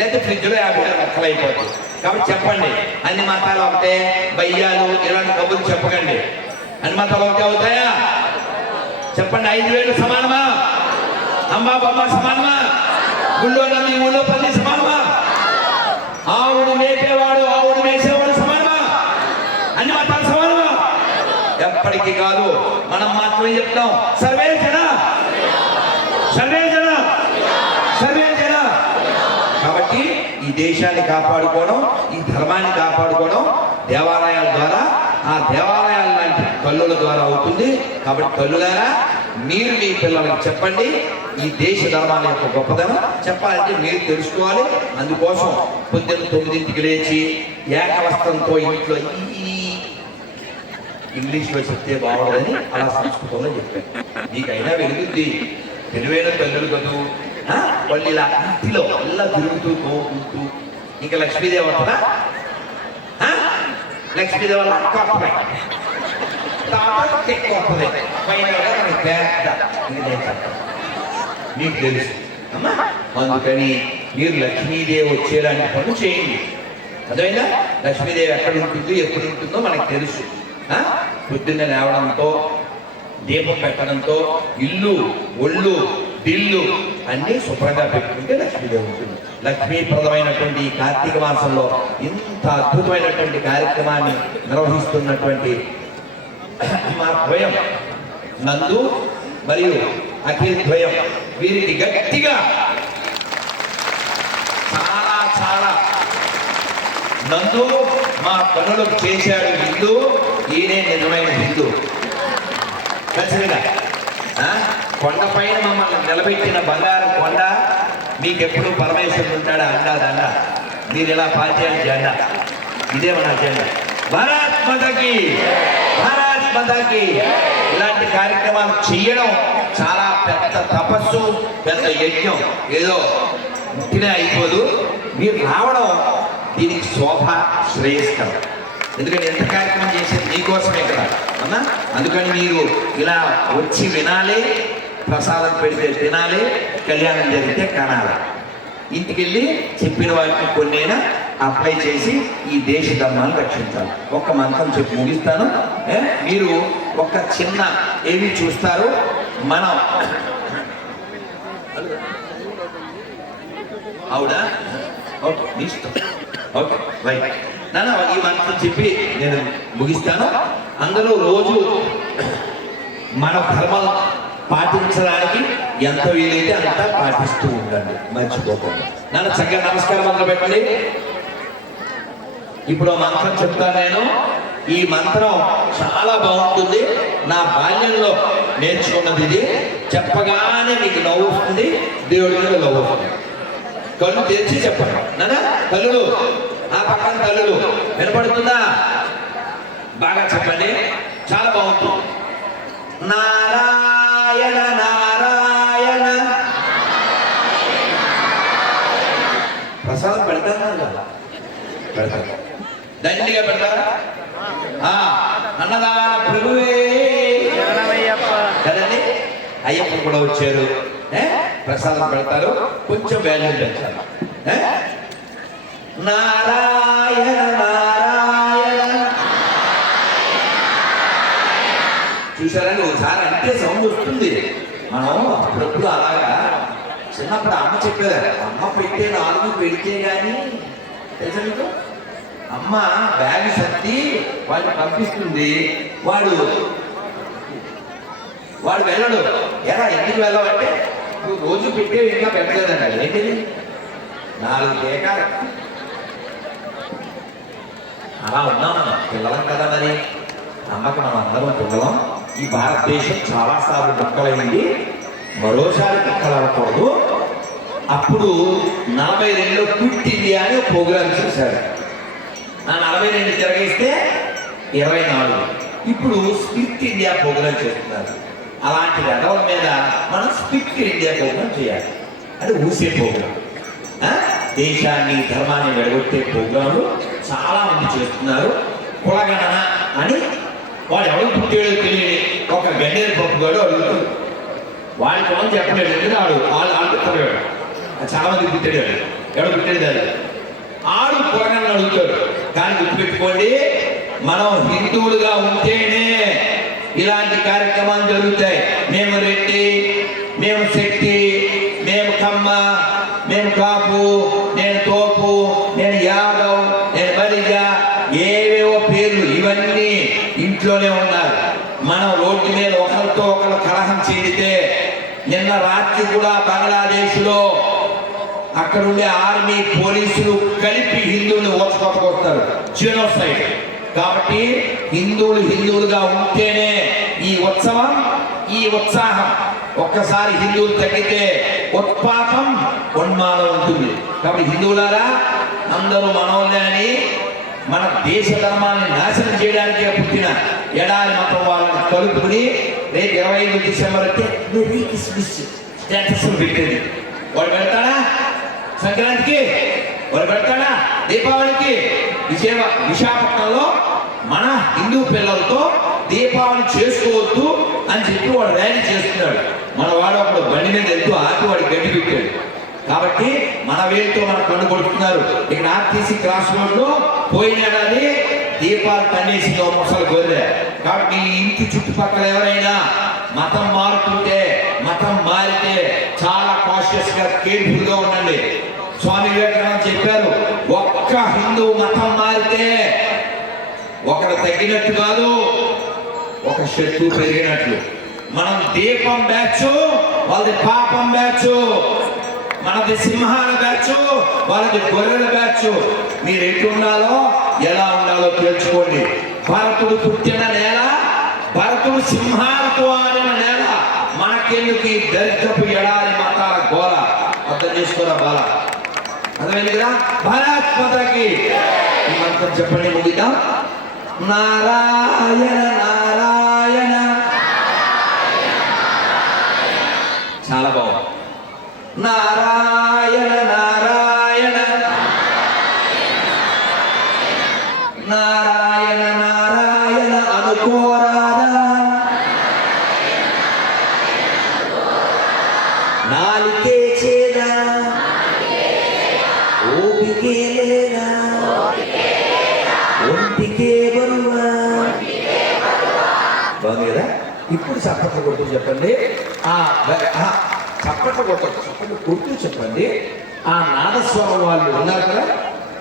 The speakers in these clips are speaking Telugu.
లేకపోతే ఫ్రిడ్జ్లో యాభై ఆరు మొక్కలు అయిపోతాయి కాబట్టి చెప్పండి అన్ని మతాలు ఒకటే బయ్యాలు ఇలాంటి కబుర్లు చెప్పకండి. అన్ని మతాలు ఒకటే అవుతాయా? చెప్పండి ఐదు వేలు సమానమా? అమ్మా బొమ్మ సమానమా? గుళ్ళో మీ ఊళ్ళో పల్లి సమానమా? ఆవుడు మేపేవాడు ఆవుడు మేసేవాడు సమానమా? అన్ని మతాలు సమానమా? ఎప్పటికీ కాదు మనం మాత్రమే చెప్తాం సర్వే జన సర్వే జన కాబట్టి ఈ దేశాన్ని కాపాడుకోవడం ఈ ధర్మాన్ని కాపాడుకోవడం దేవాలయాల ద్వారా. ఆ దేవాలయాల లాంటి కల్లుల ద్వారా అవుతుంది. కాబట్టి కల్లులారా మీరు మీ పిల్లలకు చెప్పండి ఈ దేశ ధర్మాల యొక్క గొప్పదనం చెప్పాలంటే మీరు తెలుసుకోవాలి. అందుకోసం పొద్దున్న తొమ్మిదింటికి లేచి ఏకవస్త్రంతో ఇంట్లో ఈ ఇంగ్లీష్లో చెప్తే బాగుండదని అలా సంస్కృతంలో చెప్పాను. నీకైనా వెలుగుద్ది. తెలివైన తల్లులు కదూ వాళ్ళు ఇలా ఇంటిలో ఇలా తిరుగుతూ కోకుంటూ ఇంకా లక్ష్మీదేవి వస్తుందా లక్ష్మీదేవి అక్క తాత మనకి పెద్ద మీకు తెలుసు అమ్మా అందుకని మీరు లక్ష్మీదేవి వచ్చేలాంటి పనులు చేయండి అర్థమైందా లక్ష్మీదేవి ఎక్కడ ఉంటుందో ఎప్పుడు ఉంటుందో మనకు తెలుసు పొద్దున్న లేవడంతో దీపం పెట్టడంతో ఇల్లు ఒళ్ళు దిల్లు అన్నీ శుభ్రంగా పెట్టుకుంటే లక్ష్మీదేవి ఉంటుంది. లక్ష్మీప్రదమైనటువంటి కార్తీక మాసంలో ఇంత అద్భుతమైనటువంటి కార్యక్రమాన్ని నిర్వహిస్తున్నటువంటి మా ద్వయం నందు మరియు అఖిల్ ద్వయం వీరికి గట్టిగా చాలా చాలా. నందు మా పనులు చేశాడు హిందూ ఈయనే నిజమైన హిందూ. ఖచ్చితంగా ఆ? కొండపైన మమ్మల్ని నిలబెట్టిన బంగారం కొండ మీకెప్పుడు పరమేశ్వరుడు ఉంటాడా? అండా దండ మీరు ఇలా పాల్చేయాలి జెండా. ఇదే మన జెండా. భారత్ మాతకి! భారత్ మాతకి! ఇలాంటి కార్యక్రమాలు చేయడం చాలా పెద్ద తపస్సు పెద్ద యజ్ఞం. ఏదో ముట్టినే అయిపోదు. మీరు రావడం దీనికి శోభ శ్రేయస్కరం. ఎందుకంటే ఎంత కార్యక్రమం చేసేది మీకోసమే కదా? అన్నా అందుకని మీరు ఇలా వచ్చి వినాలి. ప్రసాదం పెడితే తినాలి కళ్యాణం జరిగితే కనాలి. ఇంటికెళ్ళి చెప్పిన వాటిని కొన్నైనా అప్లై చేసి ఈ దేశ ధర్మాన్ని రక్షించాలి. ఒక్క మంత్రం చెప్పి ముగిస్తాను. మీరు ఒక చిన్న ఏమి చూస్తారు మనం. అవునా? ఓకే మీ ఇష్టం. Okay right. నానా ఈ మంత్రం చెప్పి నేను ముగిస్తాను. అందరూ రోజు మన ధర్మం పాటించడానికి ఎంత వీలైతే అంత పాటిస్తూ ఉండండి. మర్చిపోకండి. నన్ను చక్కగా నమస్కారం మొదలు పెట్టండి. ఇప్పుడు మంత్రం చెప్తాను నేను. ఈ మంత్రం చాలా బాగుంటుంది. నా బాల్యంలో నేర్చుకున్నది ఇది. చెప్పగానే మీకు నవ్వు వస్తుంది. దేవుడి మీద నవ్వు వస్తుంది. కళ్ళు తెరిచి చెప్పండి. నానా తల్లులు ఆ పక్కన తల్లులు వినపడుతుందా? బాగా చెప్పండి. చాలా బాగుంటుంది. నారా ప్రసాదం పెడతాను పెడతాను దండిగా పెడతారా? ఆ, అన్నదాన ప్రభువే. కదండి? అయ్యప్ప కూడా వచ్చారు? ప్రసాదం పెడతారు. కొంచెం ఏ? నారాయణ నారాయణ అంటే మనం అప్పుడప్పుడు అలాగా చిన్నప్పుడు అమ్మ చెప్పేదారు అమ్మ పెట్టే నాలుగు పెడితే కానీ తెలుసా మీకు? అమ్మ బ్యాగ్ సర్ది వాడిని పంపిస్తుంది. వాడు వాడు వెళ్ళడు. ఎలా ఎందుకు వెళ్ళవంటే నువ్వు రోజు పెట్టే ఇంకా పెట్టలేదండి ఏంటిది? నాలుగు కేకాలు అలా ఉన్నాం పిల్లలం కదా మరి. అమ్మకి మనం అందరం పిల్లలం. ఈ భారతదేశం చాలా సార్లు ముక్కలైంది మరోసారి ముక్కలవకూడదు అప్పుడు నలభై రెండులో క్విట్ ఇండియా అని ప్రోగ్రామ్ చేశారు ఆ నలభై రెండు తిరగేస్తే ఇరవై నాలుగు. ఇప్పుడు స్పిట్ ఇండియా ప్రోగ్రామ్ చేస్తున్నారు. అలాంటి రథం మీద మనం స్పిట్ ఇండియా ప్రోగ్రామ్ చేయాలి. అంటే ఊసే ప్రోగ్రామ్ దేశాన్ని ధర్మాన్ని వెడగొట్టే ప్రోగ్రాంలు చాలామంది చేస్తున్నారు. కులగణన అని వాడు ఎవరు పుట్టాడో తెలియని ఒక గన్నేరు పప్పుగాడు అడుగుతాడు. వాడి కులం చెప్పలేడు ఎందుకంటే వాడు వాళ్ళు ఆడుతున్నాడు చాలా మంది పుట్టాడు వాడు. ఎవడు పుట్టాడు కాదు ఆడు కూరగాయలను అడుగుతాడు. దాన్ని గుర్తుపెట్టుకోండి. మనం హిందువులుగా ఉంటేనే ఇలాంటి కార్యక్రమాలు జరుగుతాయి. మేము రెడ్డి మేము శక్తి మేము చూస్తే నిన్న రాత్రి కూడా బంగ్లాదేశ్లో అక్కడ ఉండే ఆర్మీ పోలీసులు కలిపి హిందువులు ఓచుకోకపోతున్నారు జీనోసైడ్ కాబట్టి హిందువులు హిందువులుగా ఉంటేనే ఈ ఉత్సవం ఈ ఉత్సాహం ఒక్కసారి హిందువులు తగ్గితే ఉత్పాతం ఉన్మానం ఉంటుంది కాబట్టి హిందువులారా అందరూ మనోళ్ళే అని మన దేశ ధర్మాన్ని నాశనం చేయడానికే పుట్టిన ఎడారి మతం వాళ్ళని కలుపుకుని రేపు ఇరవై ఐదు డిసెంబర్ అంటే మెరీ క్రిస్మస్. స్టేటస్ పెట్టేది. వాడు పెడతాడా? సంక్రాంతికి? వాడు పెడతాడా? దీపావళికి? విజయ విశాఖపట్నంలో మన హిందూ పిల్లలతో దీపావళి చేసుకోవద్దు అని చెప్పి వాడు ర్యాలీ చేస్తున్నాడు. మన వాడు అప్పుడు బండి మీద వెళ్తూ ఆపి వాడు గడ్డి పెట్టాడు. కాబట్టి మన వేలుతో మన కన్ను కొడుతున్నారు. ఇక్కడ ఆర్టీసీ క్రాస్ రోడ్లో పోయిన ఏడాది దీపాలు తన్నేసి ముసలు గొర్రె. కాబట్టి మీ ఇంటి చుట్టుపక్కల ఎవరైనా మతం మారుతుంటే మతం మారితే చాలా కాన్షియస్గా కేర్ఫుల్గా ఉండండి. స్వామి వివేకానంద చెప్పారు ఒక్క హిందూ మతం మారితే ఒకరు తగ్గినట్టు కాదు ఒక శత్రువు పెరిగినట్లు. మనం దీపం బ్యాచ్ వాళ్ళది పాపం బ్యాచ్ మనది సింహాల బ్యాచ్ వాళ్ళది గొర్రెల బ్యాచ్. మీరు ఎటు ఉండాలో ఎలా ఉండాలో తెలుసుకోండి. భరతుడు పుట్టిన నేల భరతుడు సింహాలతో ఆడిన నేల. మనకెందుకు ఈ దరిద్రపు ఎడారి మతాల గోల అర్థం చేసుకోరా బాల? అర్థమైంది కదా? భారత్ మాతకి. ఈ మంత్రం చెప్పండి ముగిద్దాం. నారాయణ నారాయణ. చాలా బాగుంది. నారాయణ బాగుంది కదా ఇప్పుడు చప్పట్లు కొడుతూ చెప్పండి. ఆ చప్పట్లు కొట్టదు చప్పట్లు కొడుతూ చెప్పండి. ఆ నాదస్వరం వాళ్ళు ఉన్నారు కదా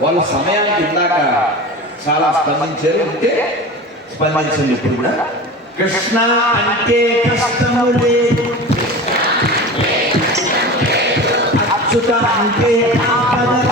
వాళ్ళు సమయానికి ఇందాక చాలా స్పందించారు. ఉంటే స్పందించండి ఇప్పుడు కూడా. కృష్ణ అంటే కష్టము లేదు. అచ్యుత అంటే ఆపద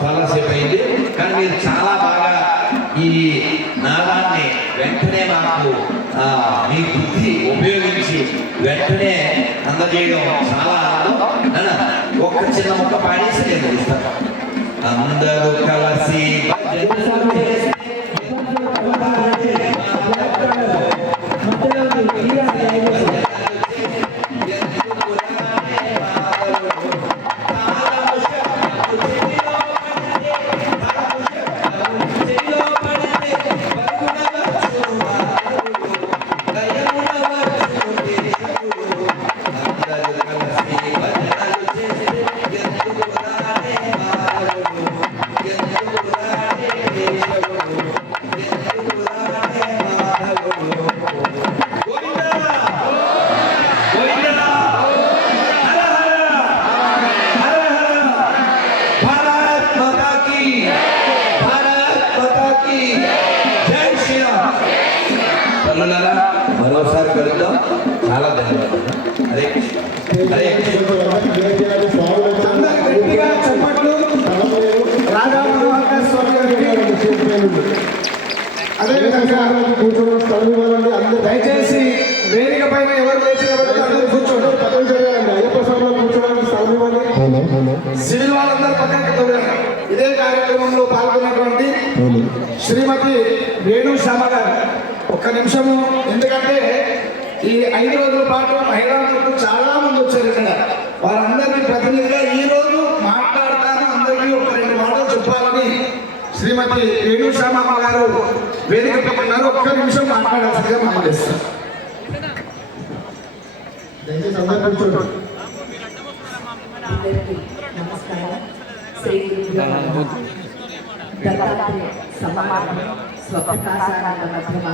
చాలా సేపు అయింది కానీ మీరు చాలా బాగా ఈ నాదాన్ని వెంటనే మాకు మీ బుద్ధి ఉపయోగించి వెంటనే అందజేయడం చాలా ఆనందం ఒక్క చిన్న ముక్క పాడేసి నేను అందరూ కలిసి భజన మరోసారి కలుద్దాం. చాలా ధన్యవాదాలు. హరే కృష్ణ. హరే అదేవిధంగా కూర్చోవడం స్థలం ఇవ్వాలండి. అందరూ దయచేసి వేదిక పైన ఎవరు లేచిన అందరూ కూర్చోండి. పక్కన అయ్యప్ప స్వామిలో స్థలం సివిల్ వాళ్ళందరూ పక్కకి తొలగారు ఇదే కార్యక్రమంలో పాల్గొన్నటువంటి శ్రీమతి రేణు శ్యామ గారు. ఒక్క నిమిషము. ఎందుకంటే ఈ ఐదు రోజుల పాటు మహిళా మిత్రులు చాలా మంది వచ్చారు ఇక్కడ. వారందరికీ ప్రతినిధిగా ఈ రోజు మాట్లాడతాను. అందరికీ ఒక రెండు మాటలు చెప్పాలని శ్రీమతి రేణు శ్యామమ్మ గారు వేదిక పక్కన్నారు ఒక్క నిమిషం మాట్లాడాల్సిందిగా నమః. దత్తాత్రేయ స్వప్రకాశానంద మధ్యమ